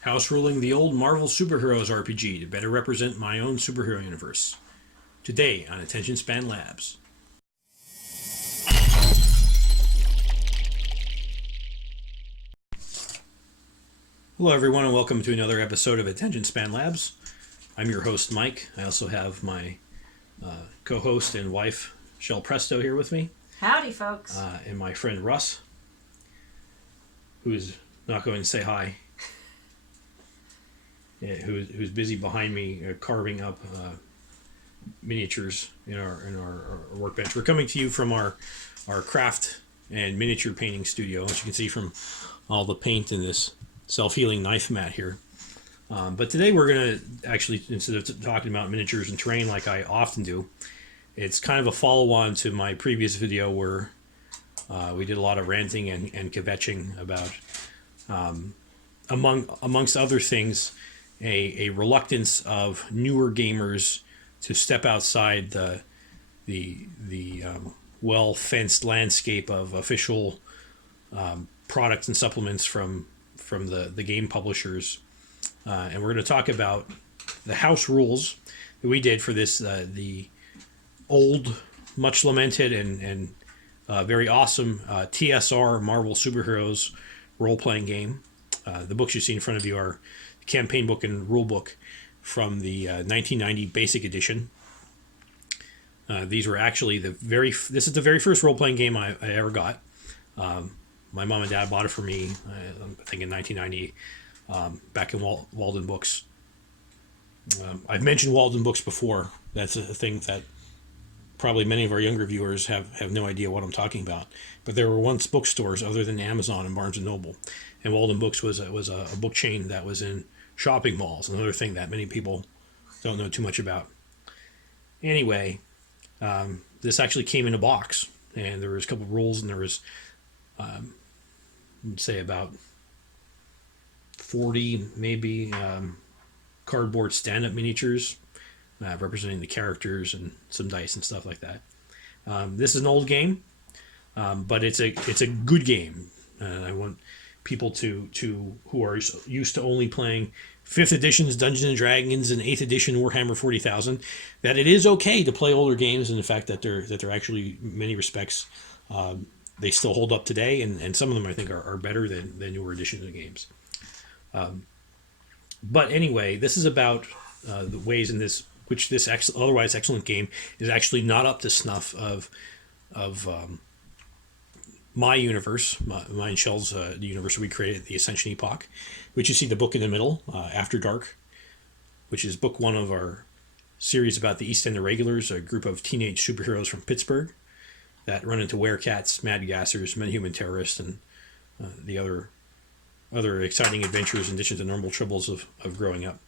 House ruling the old Marvel Superheroes RPG to better represent my own superhero universe. Today on Attention Span Labs. Hello, everyone, and welcome to another episode of Attention Span Labs. I'm your host, Mike. I also have my co-host and wife, Shel Presto, here with me. Howdy, folks. And my friend Russ, who is not going to say hi. Yeah, who's busy behind me carving up miniatures in our workbench. We're coming to you from our craft and miniature painting studio, as you can see from all the paint in this self-healing knife mat here. But today we're going to actually, instead of talking about miniatures and terrain like I often do, it's kind of a follow-on to my previous video where we did a lot of ranting and kvetching about, amongst other things, a reluctance of newer gamers to step outside the well-fenced landscape of official products and supplements from the game publishers. And we're going to talk about the house rules that we did for this, the old, much lamented, and very awesome TSR Marvel Superheroes role-playing game. The books you see in front of you are the campaign book and rule book from the 1990 Basic Edition. These were actually this is the very first role-playing game I ever got. My mom and dad bought it for me, I think in 1990, back in Walden Books. I've mentioned Walden Books before. That's a thing that probably many of our younger viewers have no idea what I'm talking about. But there were once bookstores other than Amazon and Barnes & Noble. And Walden Books was a book chain that was in shopping malls, another thing that many people don't know too much about. Anyway, this actually came in a box, and there was a couple of rules, and there was, I'd say about 40 maybe cardboard stand-up miniatures representing the characters and some dice and stuff like that. This is an old game, but it's a good game. I want people who are used to only playing 5th edition's Dungeons and Dragons and 8th edition Warhammer 40,000, that it is okay to play older games, and the fact that they're actually, in many respects, they still hold up today, and some of them I think are better than newer editions of games. But anyway, this is about the ways in which this otherwise excellent game is actually not up to snuff of my universe, my and Shel's the universe we created, the Ascension Epoch, which you see the book in the middle, After Dark, which is book 1 of our series about the East End Irregulars, a group of teenage superheroes from Pittsburgh that run into werecats, mad gassers, men-human terrorists, and the other exciting adventures in addition to normal troubles of growing up.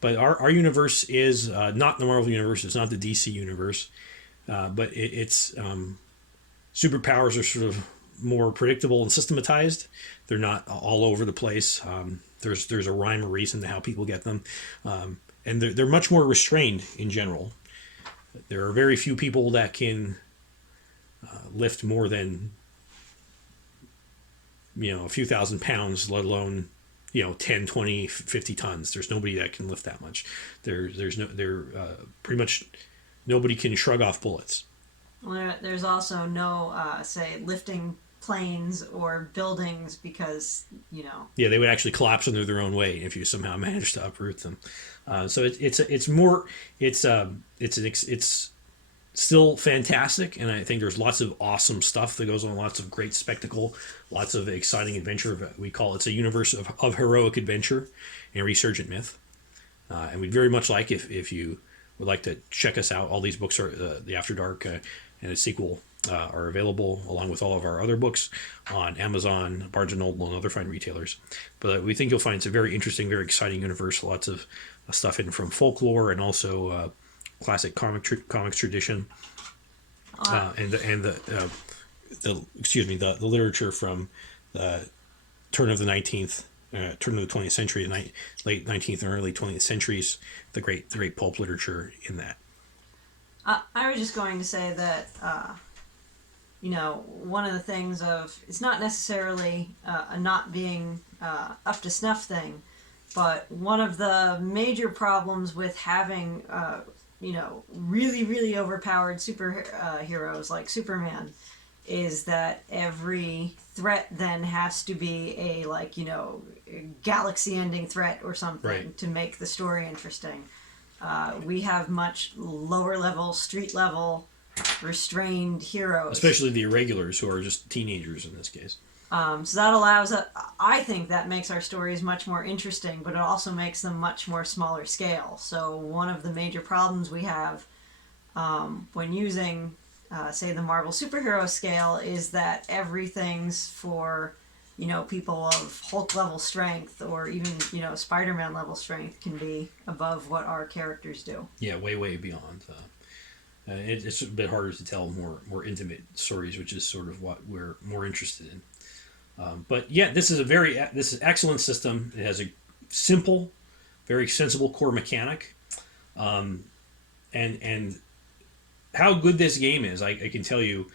But our universe is not the Marvel universe. It's not the DC universe. But it's superpowers are sort of more predictable and systematized. They're not all over the place. There's a rhyme or reason to how people get them. And they're much more restrained in general. There are very few people that can lift more than a few thousand pounds, let alone 10, 20, 50 tons. There's nobody that can lift that much. Pretty much nobody can shrug off bullets. Well, there's also no, say, lifting planes or buildings because, Yeah, they would actually collapse under their own weight if you somehow managed to uproot them. So it's still fantastic, and I think there's lots of awesome stuff that goes on, lots of great spectacle, lots of exciting adventure. We call it's a universe of heroic adventure and resurgent myth. And we'd very much like if you would like to check us out. All these books are the After Dark and a sequel are available along with all of our other books on Amazon, Barnes & Noble, and other fine retailers. But we think you'll find it's a very interesting, very exciting universe. Lots of stuff in from folklore and also classic comics tradition, and the literature from the turn of the 20th century, late 19th and early 20th centuries, the great pulp literature in that. I was just going to say that one of the things of it's not necessarily a not being up to snuff thing, but one of the major problems with having really really overpowered superheroes like Superman is that every threat then has to be a galaxy ending threat or something Right. to make the story interesting. We have much lower level, street level, restrained heroes. Especially the irregulars who are just teenagers in this case. So that allows, I think that makes our stories much more interesting, but it also makes them much more smaller scale. So one of the major problems we have when using, say, the Marvel superhero scale is that everything's for, people of Hulk level strength or even, Spider-Man level strength can be above what our characters do. Yeah, way, way beyond. It's a bit harder to tell more intimate stories, which is sort of what we're more interested in. But yeah, this is excellent system. It has a simple, very sensible core mechanic, and how good this game is, I can tell you,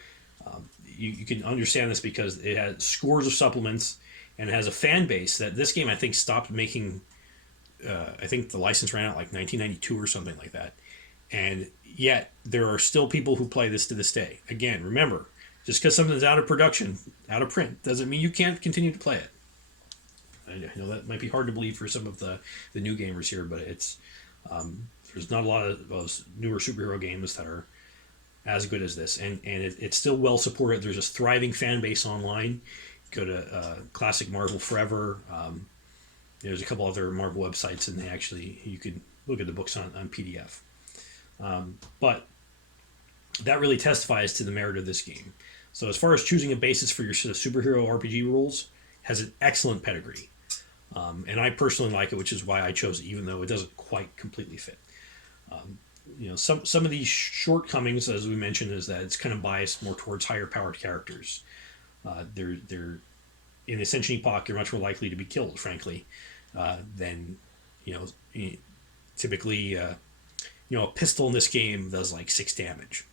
you can understand this because it has scores of supplements and it has a fan base that this game I think stopped making. I think the license ran out like 1992 or something like that, and yet there are still people who play this to this day. Again, remember, just because something's out of production, out of print, doesn't mean you can't continue to play it. I know that might be hard to believe for some of the new gamers here, but it's there's not a lot of those newer superhero games that are as good as this, and it's still well supported. There's a thriving fan base online. Go to Classic Marvel Forever. There's a couple other Marvel websites, and you can look at the books on PDF. But that really testifies to the merit of this game. So as far as choosing a basis for your superhero RPG rules, has an excellent pedigree. And I personally like it, which is why I chose it, even though it doesn't quite completely fit. Some of these shortcomings, as we mentioned, is that it's kind of biased more towards higher powered characters. They're in Ascension Epoch, you're much more likely to be killed, frankly, than typically. A pistol in this game does like 6 damage,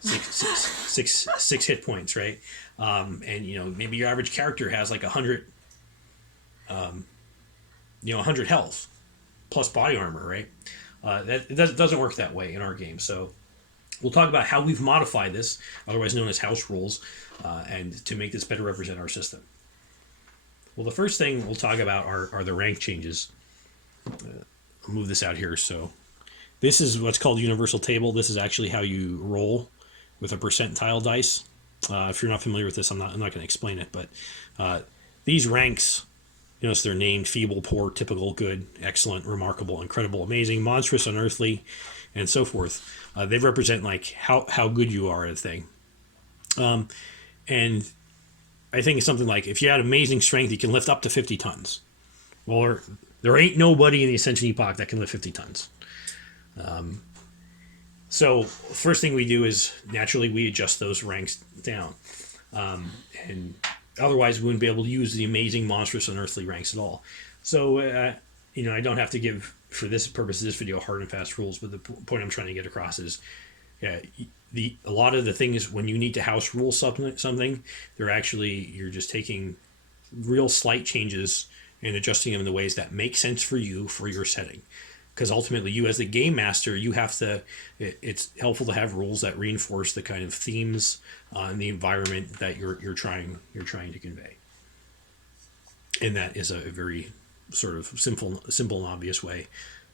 six hit points, right? And maybe your average character has like 100, 100 health plus body armor, right? It doesn't work that way in our game. So we'll talk about how we've modified this, otherwise known as house rules, and to make this better represent our system. Well, the first thing we'll talk about are the rank changes. I'll move this out here. So this is what's called universal table. This is actually how you roll with a percentile dice. If you're not familiar with this, I'm not going to explain it, but these ranks, so they're named feeble, poor, typical, good, excellent, remarkable, incredible, amazing, monstrous, unearthly, and so forth. They represent like how good you are at a thing. And I think it's something like if you had amazing strength, you can lift up to 50 tons. Well, there ain't nobody in the Ascension Epoch that can lift 50 tons. So first thing we do is naturally we adjust those ranks down, and otherwise we wouldn't be able to use the amazing, monstrous, unearthly ranks at all. So I don't have to give, for this purpose of this video, hard and fast rules, but the point I'm trying to get across is a lot of the things when you need to house rule something, you're just taking real slight changes and adjusting them in the ways that make sense for you for your setting. Because ultimately, you as the game master, it's helpful to have rules that reinforce the kind of themes and the environment that you're trying to convey. And that is a very sort of simple and obvious way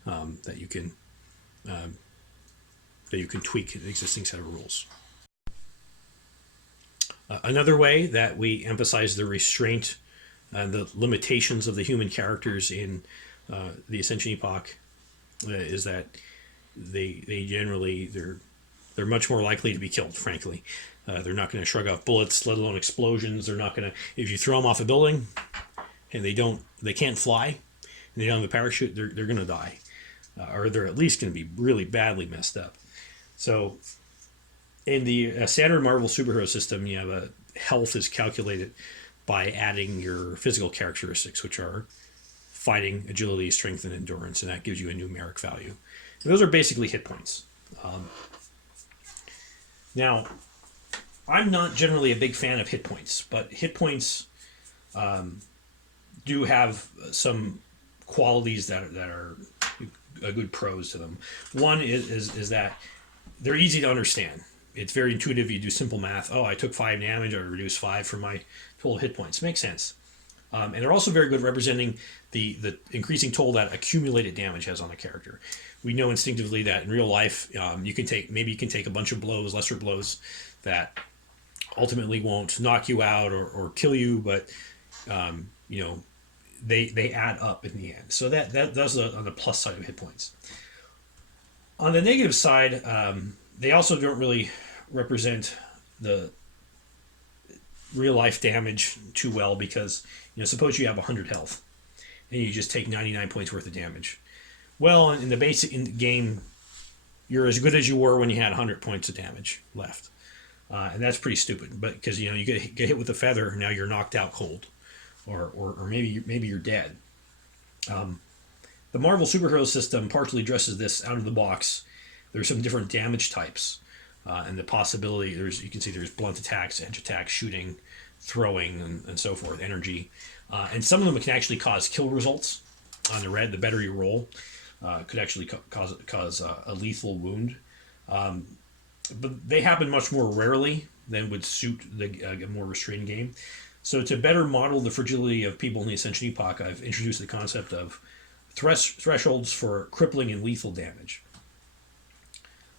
that you can tweak an existing set of rules. Another way that we emphasize the restraint and the limitations of the human characters in the Ascension Epoch is that they're much more likely to be killed. Frankly, they're not going to shrug off bullets, let alone explosions. They're not going to, if you throw them off a building and they can't fly and they don't have a parachute, they're going to die, or they're at least going to be really badly messed up. So in the standard Marvel superhero system, you have health is calculated by adding your physical characteristics, which are fighting, agility, strength, and endurance, and that gives you a numeric value. And those are basically hit points. Now, I'm not generally a big fan of hit points, but hit points do have some qualities that are a good pros to them. One is that they're easy to understand. It's very intuitive. You do simple math. Oh, I took 5 damage. I reduced 5 from my total hit points. Makes sense. And they're also very good representing the increasing toll that accumulated damage has on a character. We know instinctively that in real life, you can take a bunch of blows, lesser blows, that ultimately won't knock you out or kill you, but you know, they add up in the end. So that's on the plus side of hit points. On the negative side, they also don't really represent the real life damage too well, because suppose you have 100 health and you just take 99 points worth of damage. Well, in the basic game, you're as good as you were when you had 100 points of damage left, and that's pretty stupid. But because you get hit with a feather, now you're knocked out cold, or maybe you're dead. The Marvel superhero system partially addresses this out of the box. There's some different damage types, and the possibility you can see there's blunt attacks, edge attacks, shooting, throwing, and so forth, energy, and some of them can actually cause kill results. On the red, the better you roll, could actually cause a lethal wound, but they happen much more rarely than would suit the more restrained game. So to better model the fragility of people in the Ascension Epoch, I've introduced the concept of thresholds for crippling and lethal damage.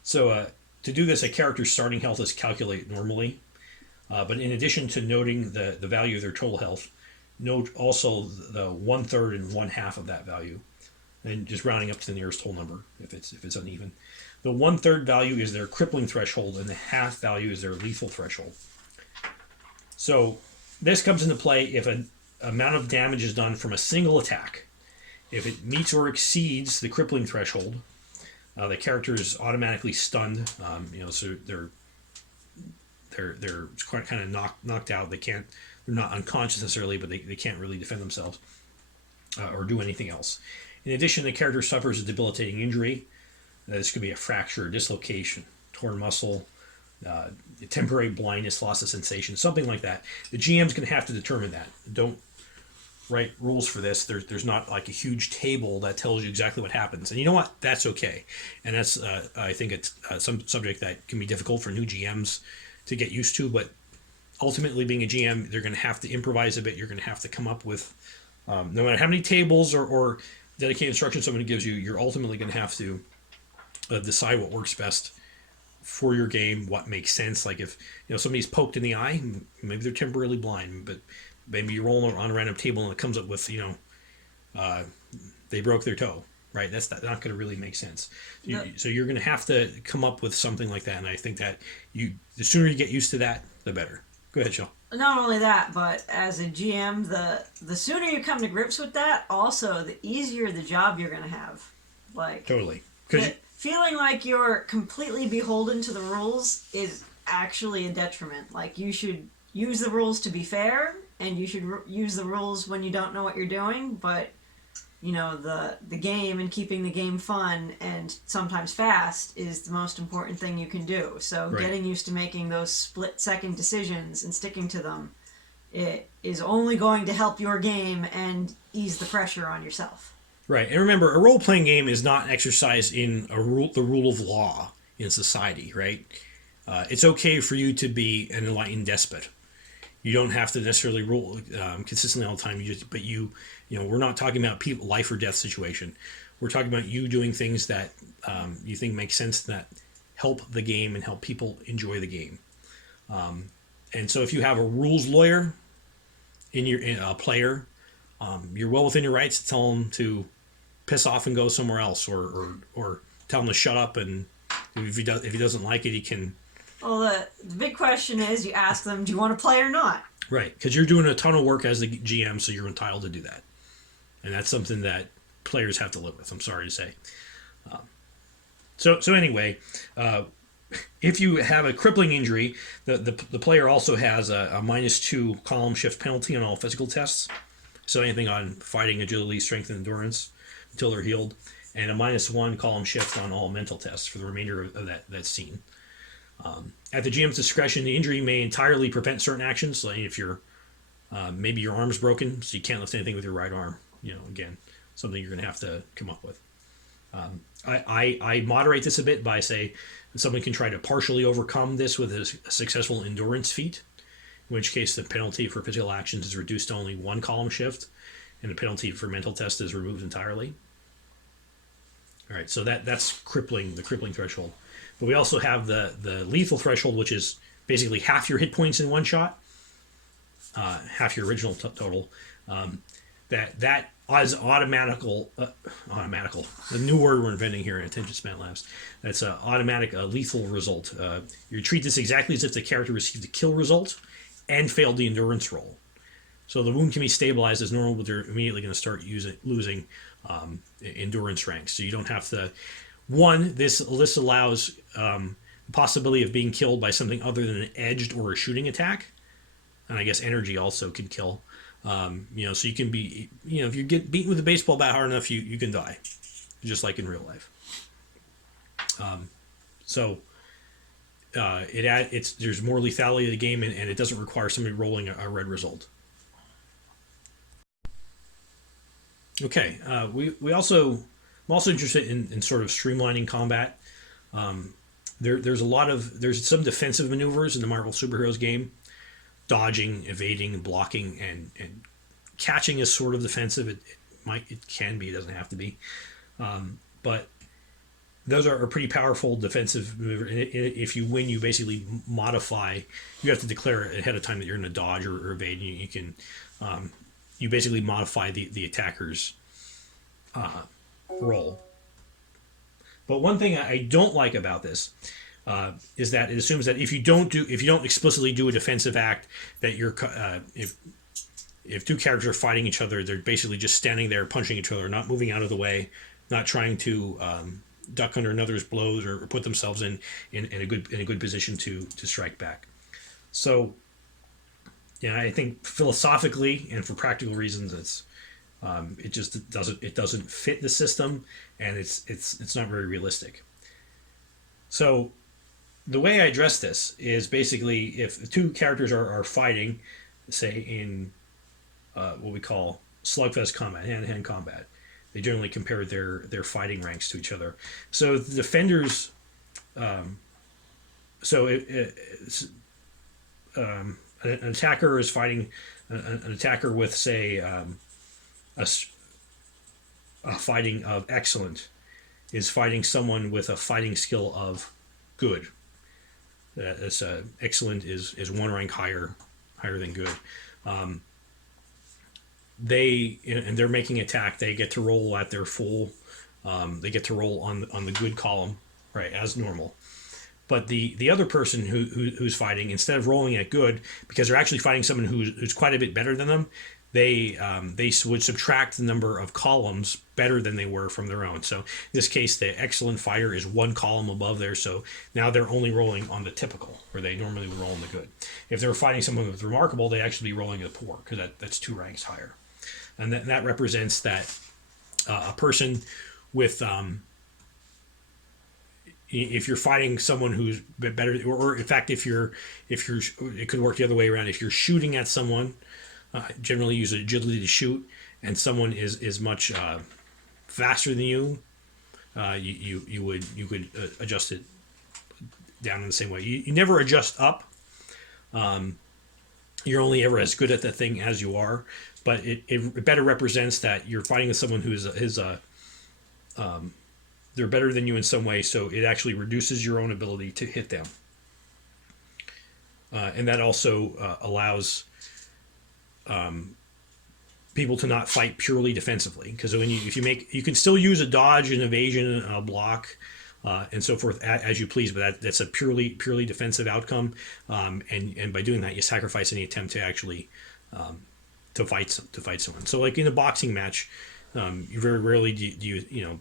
So to do this, a character's starting health is calculated normally, but in addition to noting the value of their total health, note also the 1/3 and 1/2 of that value, and just rounding up to the nearest whole number if it's uneven. The 1/3 value is their crippling threshold, and the half value is their lethal threshold. So this comes into play if an amount of damage is done from a single attack. If it meets or exceeds the crippling threshold, the character is automatically stunned. So they're kind of knocked out. They're not unconscious necessarily, but they can't really defend themselves or do anything else. In addition, the character suffers a debilitating injury. This could be a fracture, dislocation, torn muscle, temporary blindness, loss of sensation, something like that. The GM's going to have to determine that. Don't write rules for this. There's not like a huge table that tells you exactly what happens. And you know what? That's okay. And that's I think it's some subject that can be difficult for new GMs to get used to. But ultimately, being a GM, they're going to have to improvise a bit. You're going to have to come up with, no matter how many tables or dedicated instructions somebody gives you, you're ultimately going to have to decide what works best for your game, what makes sense. Like if somebody's poked in the eye, maybe they're temporarily blind, but maybe you roll on a random table and it comes up with they broke their toe, right? That's not going to really make sense. So you're going to have to come up with something like that, and I think that the sooner you get used to that, the better. Go ahead, Shel. Not only that, but as a GM, the sooner you come to grips with that, also the easier the job you're going to have. Like Totally. Feeling like you're completely beholden to the rules is actually a detriment. Like you should use the rules to be fair, and you should use the rules when you don't know what you're doing, but the game and keeping the game fun and sometimes fast is the most important thing you can do. So right. Getting used to making those split-second decisions and sticking to them, it is only going to help your game and ease the pressure on yourself. Right, and remember, a role-playing game is not an exercise in the rule of law in society, right? It's okay for you to be an enlightened despot. You don't have to necessarily rule consistently all the time. We're not talking about life or death situation. We're talking about you doing things that you think make sense, that help the game and help people enjoy the game. And so, if you have a rules lawyer in a player, you're well within your rights to tell them to piss off and go somewhere else, or tell him to shut up, and if he doesn't like it, he can. Well, the big question is, you ask them, do you want to play or not? Right, because you're doing a ton of work as the GM, so you're entitled to do that, and that's something that players have to live with. I'm sorry to say. So anyway, if you have a crippling injury, the player also has a -2 column shift penalty on all physical tests. So anything on fighting, agility, strength, and endurance until they're healed, and a -1 column shift on all mental tests for the remainder of that scene. At the GM's discretion, the injury may entirely prevent certain actions. Like if you're maybe your arm's broken, so you can't lift anything with your right arm. Again, something you're going to have to come up with. I moderate this a bit by say someone can try to partially overcome this with a successful endurance feat, in which case the penalty for physical actions is reduced to only one column shift, and the penalty for mental test is removed entirely. All right, so that's the crippling threshold. But we also have the lethal threshold, which is basically half your hit points in one shot, half your original total. That is automatical, the new word we're inventing here in Attention Span Labs. That's an automatic lethal result. You treat this exactly as if the character received a kill result and failed the endurance roll. So the wound can be stabilized as normal, but they're immediately going to start losing endurance ranks. So you don't have to. This allows the possibility of being killed by something other than an edged or a shooting attack, and I guess energy also can kill. So you can be, if you get beaten with a baseball bat hard enough, you can die, just like in real life. There's more lethality to the game, and it doesn't require somebody rolling a red result. Okay, I'm also interested in sort of streamlining combat. There's some defensive maneuvers in the Marvel Superheroes game. Dodging, evading, blocking, and catching is sort of defensive. It can be, it doesn't have to be. But those are pretty powerful defensive maneuvers. If you win, you basically modify. You have to declare ahead of time that you're going to dodge or evade. You can you basically modify the attacker's roll. But one thing I don't like about this is that it assumes that if you don't explicitly do a defensive act, that you're if two characters are fighting each other, they're basically just standing there punching each other, not moving out of the way, not trying to duck under another's blows or put themselves in a good position to strike back. So, I think philosophically and for practical reasons, it doesn't fit the system, and it's not very realistic. So the way I address this is basically if two characters are fighting, say in what we call slugfest combat, hand-to-hand combat, they generally compare their fighting ranks to each other. So the defenders, an attacker is fighting an attacker with, say, a fighting of excellent, is fighting someone with a fighting skill of good. Excellent is one rank higher than good. They're making attack. They get to roll at their full. They get to roll on the good column, right, as normal. But the other person who's fighting, instead of rolling at good, because they're actually fighting someone who's quite a bit better than them, they would subtract the number of columns better than they were from their own. So in this case, the excellent fighter is one column above there, so now they're only rolling on the typical, where they normally would roll on the good. If they're fighting someone with remarkable, they actually be rolling the poor, because that's 2 ranks higher. And that represents that a person with if you're fighting someone who's better, or in fact, if you're it could work the other way around. If you're shooting at someone, generally use agility to shoot, and someone is much faster than you, you would adjust it down in the same way. You never adjust up. You're only ever as good at that thing as you are, but it better represents that you're fighting with someone who they're better than you in some way, so it actually reduces your own ability to hit them. And that also allows people to not fight purely defensively, because you can still use a dodge, an evasion, a block, and so forth as you please, but that's a purely defensive outcome. And by doing that, you sacrifice any attempt to actually to fight someone. So like in a boxing match, you very rarely do you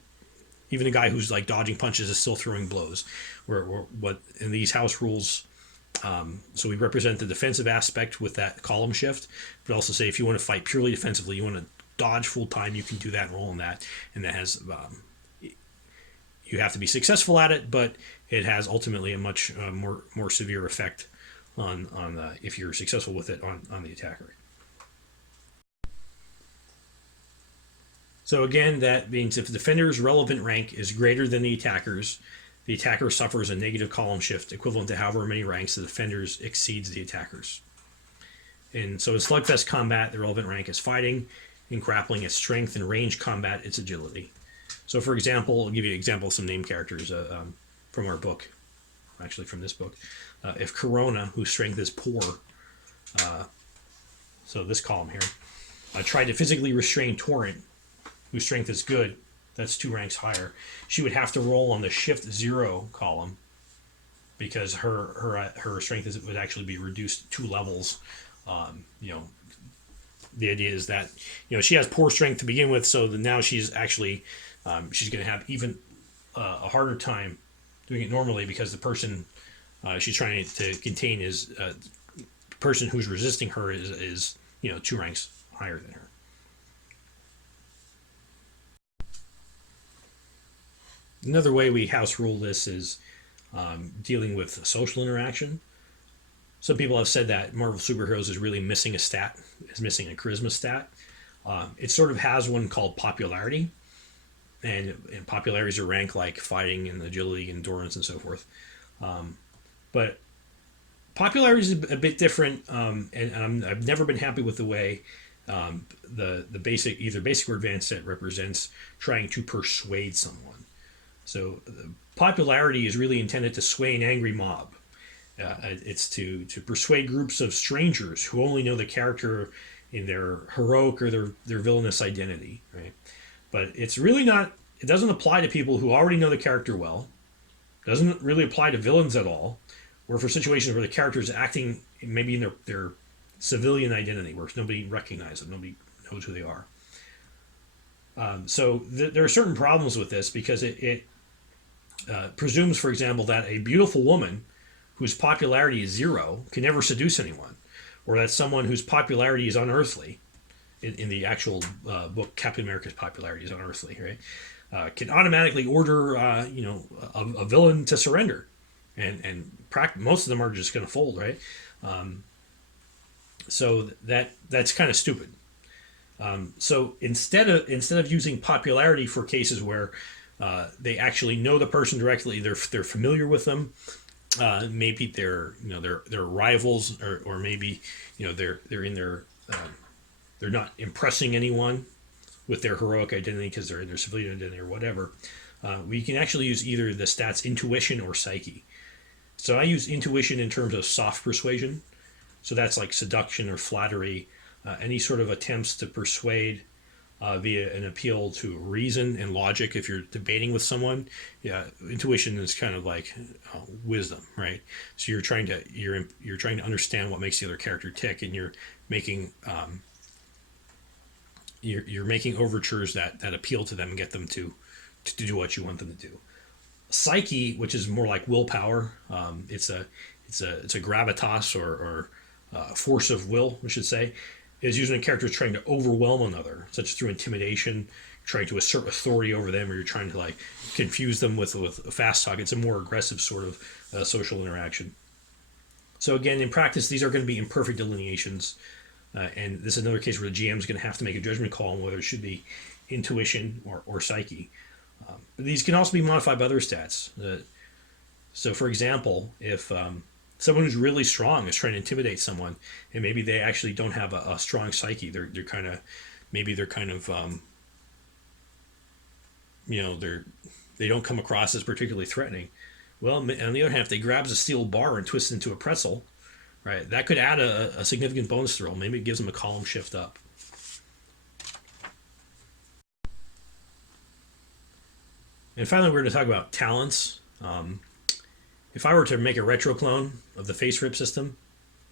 even a guy who's like dodging punches is still throwing blows. What in these house rules. So we represent the defensive aspect with that column shift, but also say if you want to fight purely defensively, you want to dodge full time, you can do that and roll on that, and that has you have to be successful at it, but it has ultimately a much more severe effect on if you're successful with it on the attacker. So again, that means if the defender's relevant rank is greater than the attacker suffers a negative column shift equivalent to however many ranks the defender's exceeds the attackers. And so in Slugfest combat, the relevant rank is fighting. In grappling, it's strength. In range combat, it's agility. So for example, I'll give you an example of some name characters from our book, actually from this book. If Corona, whose strength is poor, so this column here, tried to physically restrain Torrent, whose strength is good, that's 2 ranks higher, she would have to roll on the shift 0 column because her strength would actually be reduced 2 levels. The idea is that she has poor strength to begin with, so now she's actually she's going to have even a harder time doing it normally because the person she's trying to contain is the person who's resisting her is 2 ranks higher than her. Another way we house rule this is dealing with social interaction. Some people have said that Marvel Superheroes is really missing a stat, is missing a charisma stat. It sort of has one called popularity, and popularity is a rank like fighting and agility, endurance, and so forth. But popularity is a bit different, and I've never been happy with the way the basic, either basic or advanced set represents trying to persuade someone. So popularity is really intended to sway an angry mob. It's to persuade groups of strangers who only know the character in their heroic or their villainous identity, right? But it's really not, it doesn't apply to people who already know the character well. It doesn't really apply to villains at all, or for situations where the character is acting maybe in their civilian identity, where nobody recognizes them, nobody knows who they are. So there are certain problems with this because it presumes, for example, that a beautiful woman whose popularity is 0 can never seduce anyone, or that someone whose popularity is unearthly, in the actual book Captain America's popularity is unearthly, right? Can automatically order a villain to surrender, and most of them are just going to fold, right? So that's kind of stupid. So instead of using popularity for cases where they actually know the person directly, they're familiar with them. Maybe they're rivals, or maybe they're in their they're not impressing anyone with their heroic identity because they're in their civilian identity or whatever. We can actually use either the stats intuition or psyche. So I use intuition in terms of soft persuasion. So that's like seduction or flattery, any sort of attempts to persuade via an appeal to reason and logic. If you're debating with someone, intuition is kind of like wisdom, right? So you're trying to understand what makes the other character tick, and you're making you're making overtures that appeal to them and get them to do what you want them to do. Psyche, which is more like willpower, it's a gravitas or force of will, we should say, is using a character trying to overwhelm another, such as through intimidation, trying to assert authority over them, or you're trying to confuse them with fast talk. It's a more aggressive sort of social interaction. So again, in practice, these are going to be imperfect delineations, and this is another case where the GM is going to have to make a judgment call on whether it should be intuition or psyche. But these can also be modified by other stats. So for example, if someone who's really strong is trying to intimidate someone, and maybe they actually don't have a strong psyche, they don't come across as particularly threatening. Well, on the other hand, if they grabs a steel bar and twists it into a pretzel, right, that could add a significant bonus throw. Maybe it gives them a column shift up. And finally, we're going to talk about talents. If I were to make a retro clone of the FASERIP system,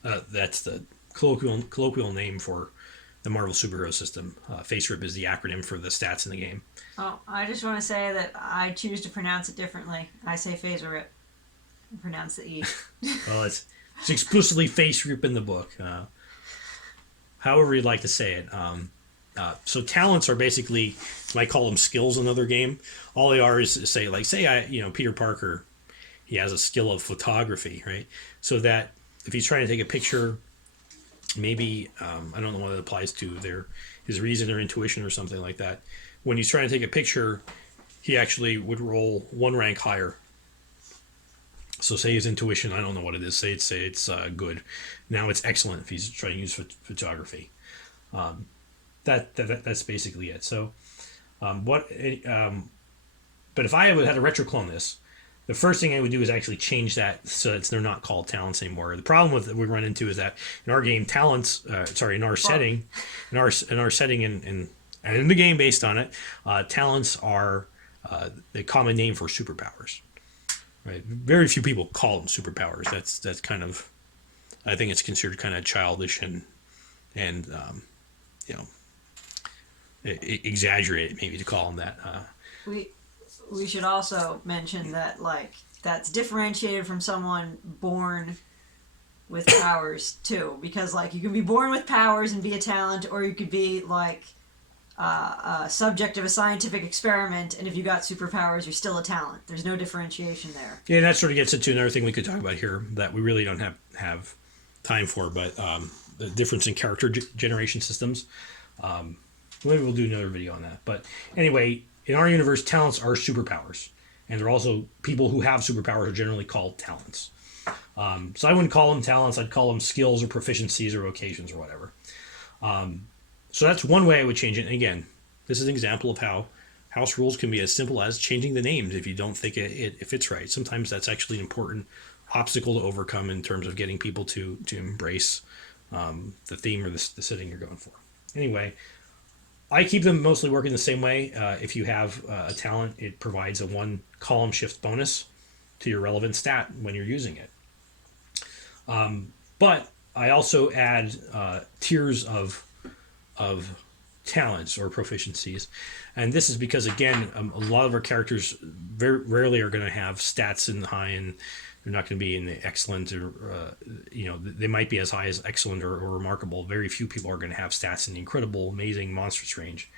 that's the colloquial name for the Marvel superhero system. FASERIP is the acronym for the stats in the game. Oh, I just want to say that I choose to pronounce it differently. I say FASERIP. Pronounce the E. Well, it's explicitly FASERIP in the book. However you'd like to say it. So talents are basically, you might call them skills in another game. All they are is say Peter Parker, he has a skill of photography, right? So that if he's trying to take a picture, maybe I don't know what it applies to his reason or intuition or something like that. When he's trying to take a picture, he actually would roll one rank higher. So say his intuition, I don't know what it is. Say it's good. Now it's excellent if he's trying to use photography. That's basically it. So but if I had to retroclone this, the first thing I would do is actually change that so that they're not called talents anymore. The problem with we run into is that in our game, talents, in our setting, in our setting and in the game based on it, talents are the common name for superpowers. Right? Very few people call them superpowers. That's kind of, I think it's considered kind of childish and you know, exaggerated maybe to call them that. We should also mention that that's differentiated from someone born with powers too, because you can be born with powers and be a talent, or you could be a subject of a scientific experiment, and if you got superpowers, you're still a talent. There's no differentiation there. Yeah, and that sort of gets into another thing we could talk about here that we really don't have time for, but the difference in character generation systems. Maybe we'll do another video on that. But anyway, in our universe, talents are superpowers, and they're also people who have superpowers are generally called talents. So I wouldn't call them talents. I'd call them skills or proficiencies or vocations or whatever. So that's one way I would change it. And again, this is an example of how house rules can be as simple as changing the names if you don't think it fits right. Sometimes that's actually an important obstacle to overcome in terms of getting people to embrace the theme or the setting you're going for. Anyway, I keep them mostly working the same way. If you have a talent, it provides a 1 column shift bonus to your relevant stat when you're using it. But I also add tiers of talents or proficiencies, and this is because again, a lot of our characters very rarely are going to have stats in the high, and they're not going to be in the excellent, or they might be as high as excellent or remarkable. Very few people are going to have stats in the incredible, amazing, monstrous range.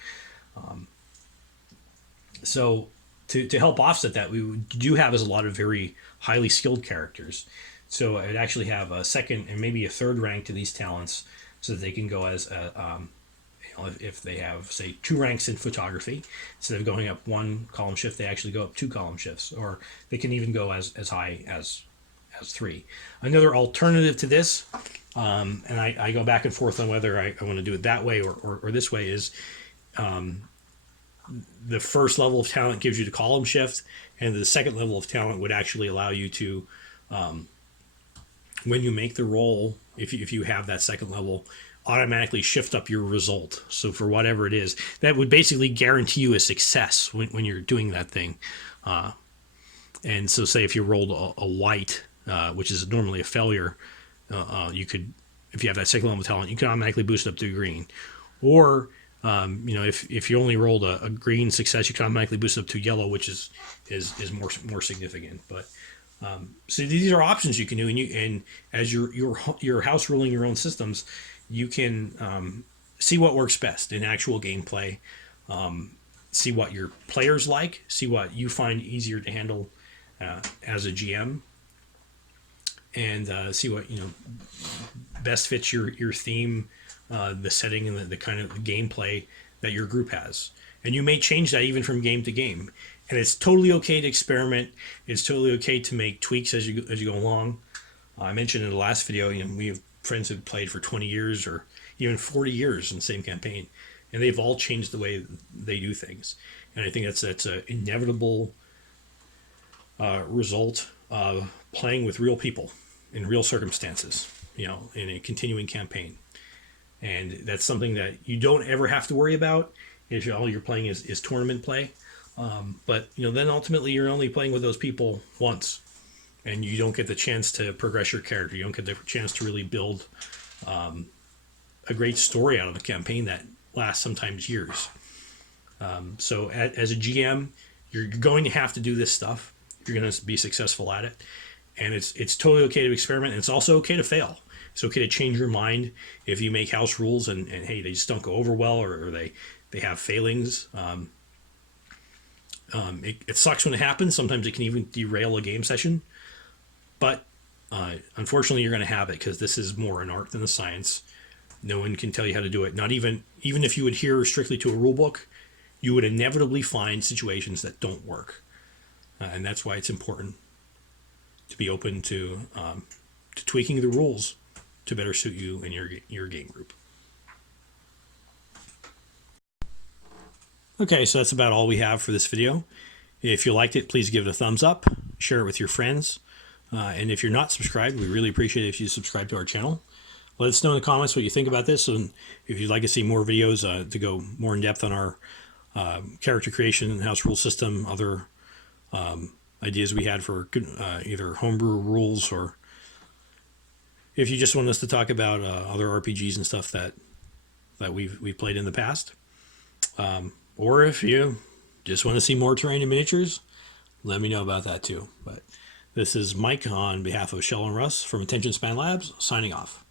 So to help offset that, we do have a lot of very highly skilled characters. So I'd actually have a second and maybe a third rank to these talents, so that they can go as if they have, say, 2 ranks in photography, instead of going up 1 column shift, they actually go up 2 column shifts, or they can even go as high as 3. Another alternative to this, and I go back and forth on whether I want to do it that way or this way, is the first level of talent gives you the column shift, and the second level of talent would actually allow you to, when you make the roll, if you have that second level, automatically shift up your result. So for whatever it is, that would basically guarantee you a success when you're doing that thing. And so say if you rolled a white, which is normally a failure, you could, if you have that second level talent, you can automatically boost it up to green. Or if you only rolled a green success, you can automatically boost it up to yellow, which is more significant. But so these are options you can do, and as you're house ruling your own systems, you can see what works best in actual gameplay, see what your players like, see what you find easier to handle as a GM, and see what best fits your theme, the setting, and the kind of gameplay that your group has. And you may change that even from game to game. And it's totally okay to experiment. It's totally okay to make tweaks as you go along. I mentioned in the last video, we have friends who've played for 20 years or even 40 years in the same campaign, and they've all changed the way they do things. And I think that's an inevitable result of playing with real people in real circumstances, in a continuing campaign. And that's something that you don't ever have to worry about if all you're playing is tournament play. But then ultimately you're only playing with those people once, and you don't get the chance to progress your character. You don't get the chance to really build a great story out of a campaign that lasts sometimes years. So as a GM, you're going to have to do this stuff if you're going to be successful at it. And it's totally okay to experiment, and it's also okay to fail. It's okay to change your mind if you make house rules and hey, they just don't go over well, or they have failings. It sucks when it happens. Sometimes it can even derail a game session. But unfortunately, you're going to have it because this is more an art than a science. No one can tell you how to do it. Not even if you adhere strictly to a rule book, you would inevitably find situations that don't work, and that's why it's important to be open to tweaking the rules to better suit you and your game group. Okay, so that's about all we have for this video. If you liked it, please give it a thumbs up, share it with your friends, and if you're not subscribed, we really appreciate it if you subscribe to our channel. Let us know in the comments what you think about this, and if you'd like to see more videos to go more in depth on our character creation, house rule system, other ideas we had for either homebrew rules, or if you just want us to talk about other RPGs and stuff that we've played in the past, or if you just want to see more terrain and miniatures, let me know about that too. But this is Mike on behalf of Shell and Russ from Attention Span Labs, signing off.